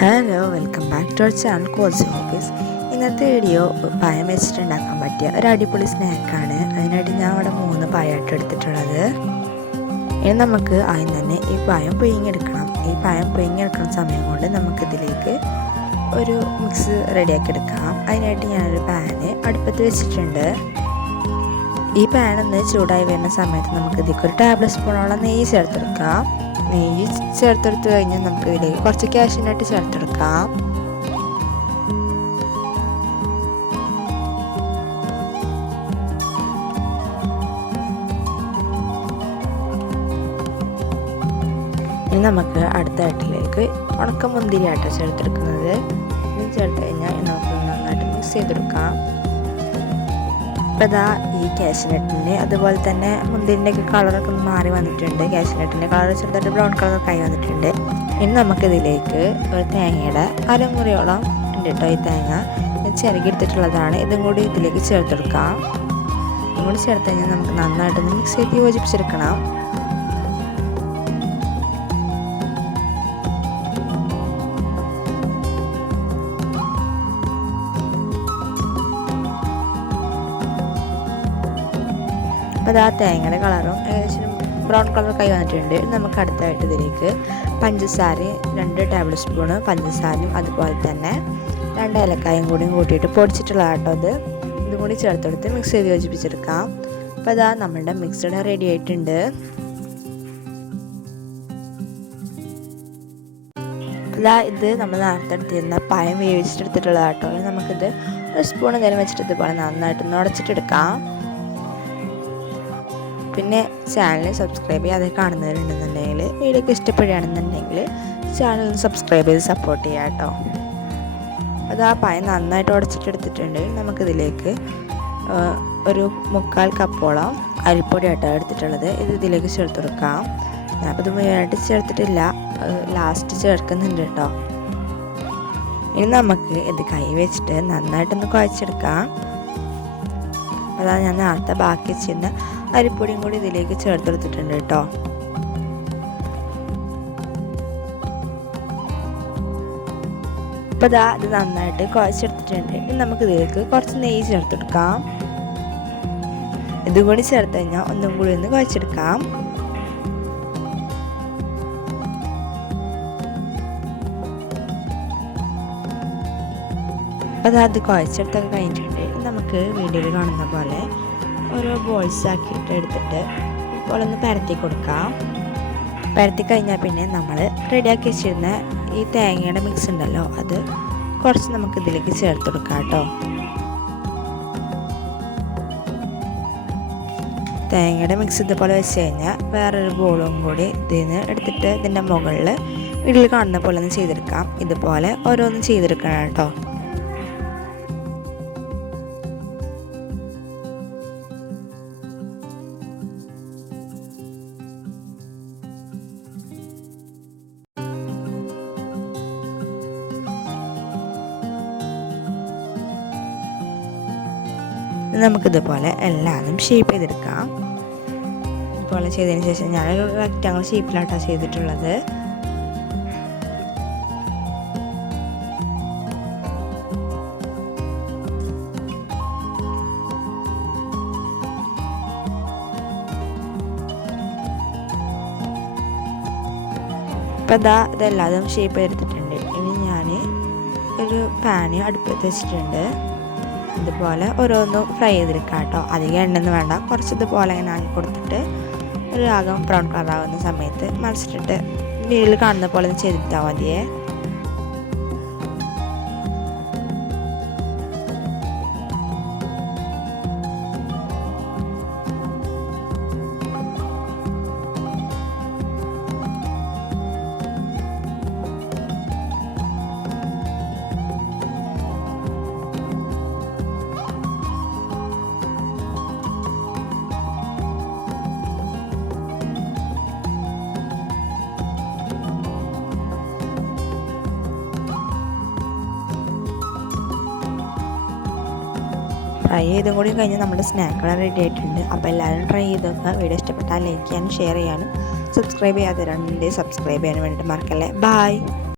Hello, welcome back to our channel cozy hobbies. ഇന്നത്തെ video പഴം വെച്ചിട്ടുണ്ടാക്കാൻ പറ്റിയ ഒരു അടിപൊളി സ്നാക്കാണ്. അതിനായിട്ട് ഞാൻ അവിടെ 3 പഴമായിട്ട് എടുത്തിട്ടുള്ളത്. ഇനി നമുക്ക് ആദ്യം തന്നെ ഈ പഴം പുഴുങ്ങിയെടുക്കണം. ഈ പഴം പുഴുങ്ങിയെടുക്കുന്ന സമയം കൊണ്ട് നമുക്കിതിലേക്ക് ഒരു മിക്സ് റെഡിയാക്കി എടുക്കാം. അതിനായിട്ട് ഞാനൊരു പാന് അടുപ്പത്ത് വെച്ചിട്ടുണ്ട്. ഈ പാനൊന്ന് ചൂടായി വരുന്ന സമയത്ത് നമുക്കിതിലേക്ക് ഒരു ടേബിൾ സ്പൂണോളം നെയ്യ് ചേർത്തെടുക്കാം. നെയ്യ് ചേർത്തെടുത്ത് കഴിഞ്ഞാൽ നമുക്ക് ഇതിലേക്ക് കുറച്ച് കാഷ്യൂനട്ട് ചേർത്തെടുക്കാം. ഇനി നമുക്ക് അടുത്ത ആട്ടിലേക്ക് ഉണക്കമുന്തിരിയാട്ടോ ചേർത്തെടുക്കുന്നത്. ഇത് ചേർത്ത് കഴിഞ്ഞാൽ നമുക്ക് നന്നായിട്ട് മിക്സ് ചെയ്തെടുക്കാം. അപ്പോൾ ഇതാ ഈ കാഷ്യൂനട്ടിൻ്റെ അതുപോലെ തന്നെ മുന്തിരിൻ്റെയൊക്കെ കളറൊക്കെ ഒന്ന് മാറി വന്നിട്ടുണ്ട്. കാഷ്യൂനട്ടിൻ്റെ കളർ ചെറുതായിട്ട് ബ്രൗൺ കളറൊക്കെ ആയി വന്നിട്ടുണ്ട്. ഇനി നമുക്കിതിലേക്ക് ഒരു തേങ്ങയുടെ അരമുറിയോളം ഉണ്ട് കേട്ടോ. ഈ തേങ്ങ ചിരകി എടുത്തിട്ടുള്ളതാണ്. ഇതും കൂടി ഇതിലേക്ക് ചേർത്തെടുക്കാം. ഇതും കൂടി ചേർത്ത് കഴിഞ്ഞാൽ നമുക്ക് നന്നായിട്ടൊന്ന് മിക്സ് ചെയ്ത് യോജിപ്പിച്ചെടുക്കണം. അപ്പോൾ ആ തേങ്ങയുടെ കളറും ഏകദേശം ബ്രൗൺ കളറൊക്കെ ആയി വന്നിട്ടുണ്ട്. നമുക്ക് അടുത്തായിട്ട് ഇതിലേക്ക് പഞ്ചസാര 2 ടേബിൾ സ്പൂണ് പഞ്ചസാരയും അതുപോലെ തന്നെ 2 ഏലക്കായും കൂട്ടിയിട്ട് പൊടിച്ചിട്ടുള്ള കേട്ടോ ഇതും കൂടി ചേർത്തെടുത്ത് മിക്സ് ചെയ്ത് യോജിപ്പിച്ചെടുക്കാം. അപ്പോൾ അതാ നമ്മളുടെ മിക്സ്ഡ് റെഡി ആയിട്ടുണ്ട്. അതാ ഇത് നമ്മൾ നേരത്തെ എടുത്തിരുന്ന പഴം വേവിച്ചിട്ടെടുത്തിട്ടുള്ള കേട്ടോ. നമുക്കിത് ഒരു സ്പൂൺ എന്തെങ്കിലും വെച്ചിട്ട് ഇതുപോലെ നന്നായിട്ടൊന്ന് ഉടച്ചിട്ടെടുക്കാം. പിന്നെ ചാനൽ സബ്സ്ക്രൈബ് ചെയ്യാതെ കാണുന്നവരുണ്ടെന്നുണ്ടെങ്കിൽ വീഡിയോക്ക് ഇഷ്ടപ്പെടുകയാണെന്നുണ്ടെങ്കിൽ ചാനൽ സബ്സ്ക്രൈബ് ചെയ്ത് സപ്പോർട്ട് ചെയ്യാം കേട്ടോ. അത് ആ പഴം നന്നായിട്ട് ഉടച്ചിട്ടെടുത്തിട്ടുണ്ട്. നമുക്കിതിലേക്ക് ഒരു 3/4 കപ്പോളം അരിപ്പൊടി ആട്ടോ എടുത്തിട്ടുള്ളത്. ഇത് ഇതിലേക്ക് ചേർത്ത് കൊടുക്കാം. ഞാനിപ്പോൾ ഇത് മുഴുവനായിട്ട് ചേർത്തിട്ടില്ല, ലാസ്റ്റ് ചേർക്കുന്നുണ്ട് കേട്ടോ. ഇനി നമുക്ക് ഇത് കൈ വെച്ചിട്ട് നന്നായിട്ടൊന്ന് കുഴച്ചെടുക്കാം. അതാ ഞാൻ നേരത്തെ ബാക്കി വെച്ചിരുന്ന അരിപ്പൊടിയും കൂടി ഇതിലേക്ക് ചേർത്തെടുത്തിട്ടുണ്ട് കേട്ടോ. അപ്പോൾ ഇതാ ഇത് നന്നായിട്ട് കുഴച്ചെടുത്തിട്ടുണ്ട്. ഇനി നമുക്ക് ഇതിലേക്ക് കുറച്ച് നെയ്യ് ചേർത്തെടുക്കാം. ഇതും കൂടി ചേർത്ത് കഴിഞ്ഞാൽ ഒന്നും കൂടി ഒന്ന് കുഴച്ചെടുക്കാം. അപ്പോൾ അത് കുഴച്ചെടുത്തൊക്കെ കഴിഞ്ഞിട്ടുണ്ട്. നമുക്ക് വീഡിയോയിൽ കാണുന്ന പോലെ ഓരോ ബോൾസ് ആക്കിയിട്ട് എടുത്തിട്ട് ഇപ്പോൾ ഒന്ന് പരത്തി കൊടുക്കാം. പരത്തി കഴിഞ്ഞാൽ പിന്നെ നമ്മൾ റെഡിയാക്കി വെച്ചിരുന്ന ഈ തേങ്ങയുടെ മിക്സ് ഉണ്ടല്ലോ, അത് കുറച്ച് നമുക്ക് ഇതിലേക്ക് ചേർത്ത് കൊടുക്കാം കേട്ടോ. തേങ്ങയുടെ മിക്സ് ഇതുപോലെ വെച്ച് കഴിഞ്ഞാൽ വേറൊരു ബോളും കൂടി ഇതിൽ നിന്ന് എടുത്തിട്ട് ഇതിൻ്റെ മുകളിൽ വീട്ടിൽ കാണുന്ന പോലെ ഒന്ന് ചെയ്തെടുക്കാം. ഇതുപോലെ ഓരോന്നും ചെയ്തെടുക്കണം കേട്ടോ. നമുക്കിതുപോലെ എല്ലാതും ഷേപ്പ് ചെയ്തെടുക്കാം. ഇതുപോലെ ചെയ്തതിന് ശേഷം ഞാനൊരു റെക്റ്റാങ്കിൾ ഷേപ്പിലായിട്ടാണ് ചെയ്തിട്ടുള്ളത്. അപ്പോൾ ഇതെല്ലാതും ഷേപ്പ് ചെയ്തെടുത്തിട്ടുണ്ട്. ഇനി ഞാൻ ഒരു പാന് അടുപ്പത്ത് വെച്ചിട്ടുണ്ട്. ഇതുപോലെ ഓരോന്നും ഫ്രൈ ചെയ്തെടുക്കാം കേട്ടോ. അധികം എണ്ണയൊന്നും വേണ്ട, കുറച്ച് ഇതുപോലെ ഇങ്ങനെ ആക്കി കൊടുത്തിട്ട് ഒരു ആകം ബ്രൗൺ കളർ ആകുന്ന സമയത്ത് മറിച്ചിട്ടിട്ട് വീട്ടിൽ കാണുന്ന പോലെ ഒന്ന് ചെയ്തിട്ടാൽ മതിയേ. ഫ്രൈ ചെയ്തും കൂടി കഴിഞ്ഞാൽ നമ്മുടെ സ്നാക്കുകൾ റെഡി ആയിട്ടുണ്ട്. അപ്പോൾ എല്ലാവരും ട്രൈ ചെയ്ത് നോക്കുക. വീഡിയോ ഇഷ്ടപ്പെട്ടാൽ ലൈക്ക് ചെയ്യാനും ഷെയർ ചെയ്യാനും സബ്സ്ക്രൈബ് ചെയ്യാത്തവരുണ്ടെങ്കിൽ സബ്സ്ക്രൈബ് ചെയ്യാനും വേണ്ടിയിട്ട് മറക്കല്ലേ. ബൈ.